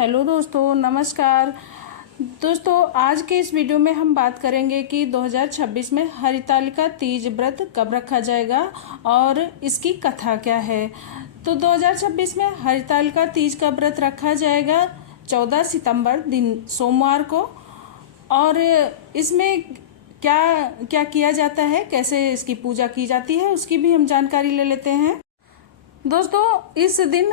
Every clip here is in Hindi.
हेलो दोस्तों, नमस्कार। दोस्तों, आज के इस वीडियो में हम बात करेंगे कि 2026 में हरितालिका तीज व्रत कब रखा जाएगा और इसकी कथा क्या है। तो 2026 में हरितालिका तीज का व्रत रखा जाएगा 14 सितंबर दिन सोमवार को। और इसमें क्या क्या किया जाता है, कैसे इसकी पूजा की जाती है, उसकी भी हम जानकारी ले लेते हैं। दोस्तों, इस दिन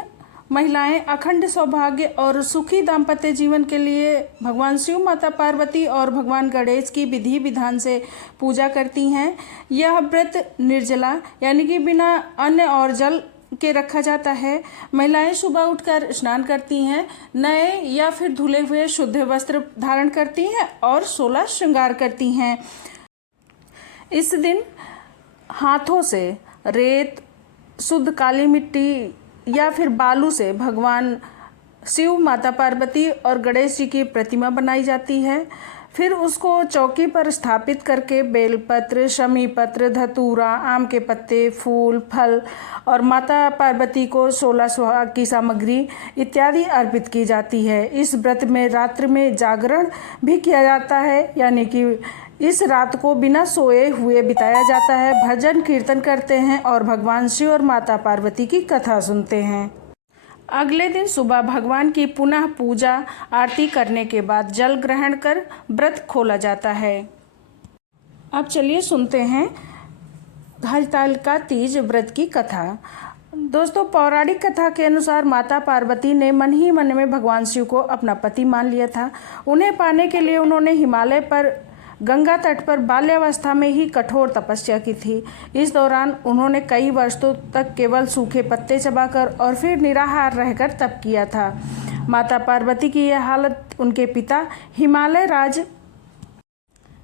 महिलाएं अखंड सौभाग्य और सुखी दाम्पत्य जीवन के लिए भगवान शिव, माता पार्वती और भगवान गणेश की विधि विधान से पूजा करती हैं। यह व्रत निर्जला यानी कि बिना अन्न और जल के रखा जाता है। महिलाएं सुबह उठकर स्नान करती हैं, नए या फिर धुले हुए शुद्ध वस्त्र धारण करती हैं और 16 श्रृंगार करती हैं। इस दिन हाथों से रेत, शुद्ध काली मिट्टी या फिर बालू से भगवान शिव, माता पार्वती और गणेश जी की प्रतिमा बनाई जाती है। फिर उसको चौकी पर स्थापित करके बेलपत्र, शमी पत्र, धतूरा, आम के पत्ते, फूल, फल और माता पार्वती को 16 सुहाग की सामग्री इत्यादि अर्पित की जाती है। इस व्रत में रात्रि में जागरण भी किया जाता है, यानी कि इस रात को बिना सोए हुए बिताया जाता है। भजन कीर्तन करते हैं और भगवान शिव और माता पार्वती की कथा सुनते हैं। अगले दिन सुबह भगवान की पुनः पूजा आरती करने के बाद जल ग्रहण कर व्रत खोला जाता है। अब चलिए सुनते हैं हरितालिका तीज व्रत की कथा। दोस्तों, पौराणिक कथा के अनुसार माता पार्वती ने मन ही मन में भगवान शिव को अपना पति मान लिया था। उन्हें पाने के लिए उन्होंने हिमालय पर गंगा तट पर बाल्यावस्था में ही कठोर तपस्या की थी। इस दौरान उन्होंने कई वर्षों तक केवल सूखे पत्ते चबाकर और फिर निराहार रहकर तप किया था। माता पार्वती की यह हालत उनके पिता हिमालय राज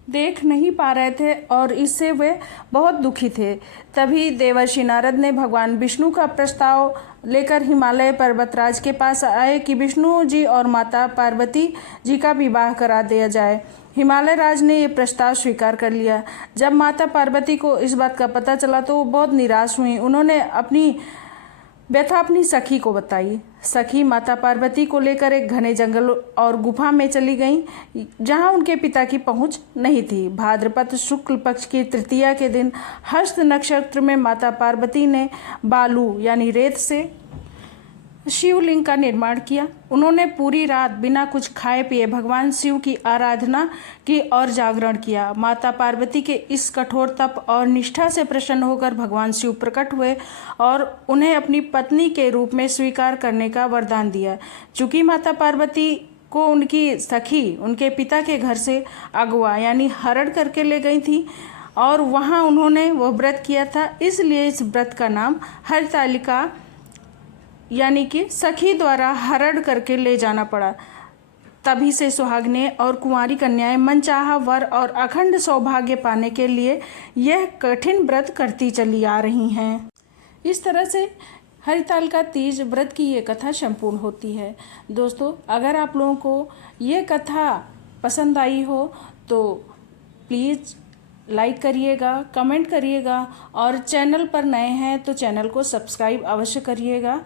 देख नहीं पा रहे थे और इससे वे बहुत दुखी थे। तभी देवर्षि नारद ने भगवान विष्णु का प्रस्ताव लेकर हिमालय पर्वतराज के पास आए कि विष्णु जी और माता पार्वती जी का विवाह करा दिया जाए। हिमालय राज ने ये प्रस्ताव स्वीकार कर लिया। जब माता पार्वती को इस बात का पता चला तो वो बहुत निराश हुई। उन्होंने अपनी व्यथा अपनी सखी को बताई। सखी माता पार्वती को लेकर एक घने जंगल और गुफा में चली गईं, जहां उनके पिता की पहुंच नहीं थी। भाद्रपद शुक्ल पक्ष की तृतीया के दिन हस्त नक्षत्र में माता पार्वती ने बालू यानी रेत से शिवलिंग का निर्माण किया। उन्होंने पूरी रात बिना कुछ खाए पिए भगवान शिव की आराधना की और जागरण किया। माता पार्वती के इस कठोर तप और निष्ठा से प्रसन्न होकर भगवान शिव प्रकट हुए और उन्हें अपनी पत्नी के रूप में स्वीकार करने का वरदान दिया। चूँकि माता पार्वती को उनकी सखी उनके पिता के घर से अगवा यानी हरण करके ले गई थी और वहाँ उन्होंने वह व्रत किया था, इसलिए इस व्रत का नाम हरितालिका यानी कि सखी द्वारा हरण करके ले जाना पड़ा। तभी से सुहागने और कुंवारी कन्याएं मनचाहा वर और अखंड सौभाग्य पाने के लिए यह कठिन व्रत करती चली आ रही हैं। इस तरह से हरितालिका तीज व्रत की ये कथा संपूर्ण होती है। दोस्तों, अगर आप लोगों को ये कथा पसंद आई हो तो प्लीज़ लाइक करिएगा, कमेंट करिएगा और चैनल पर नए हैं तो चैनल को सब्सक्राइब अवश्य करिएगा।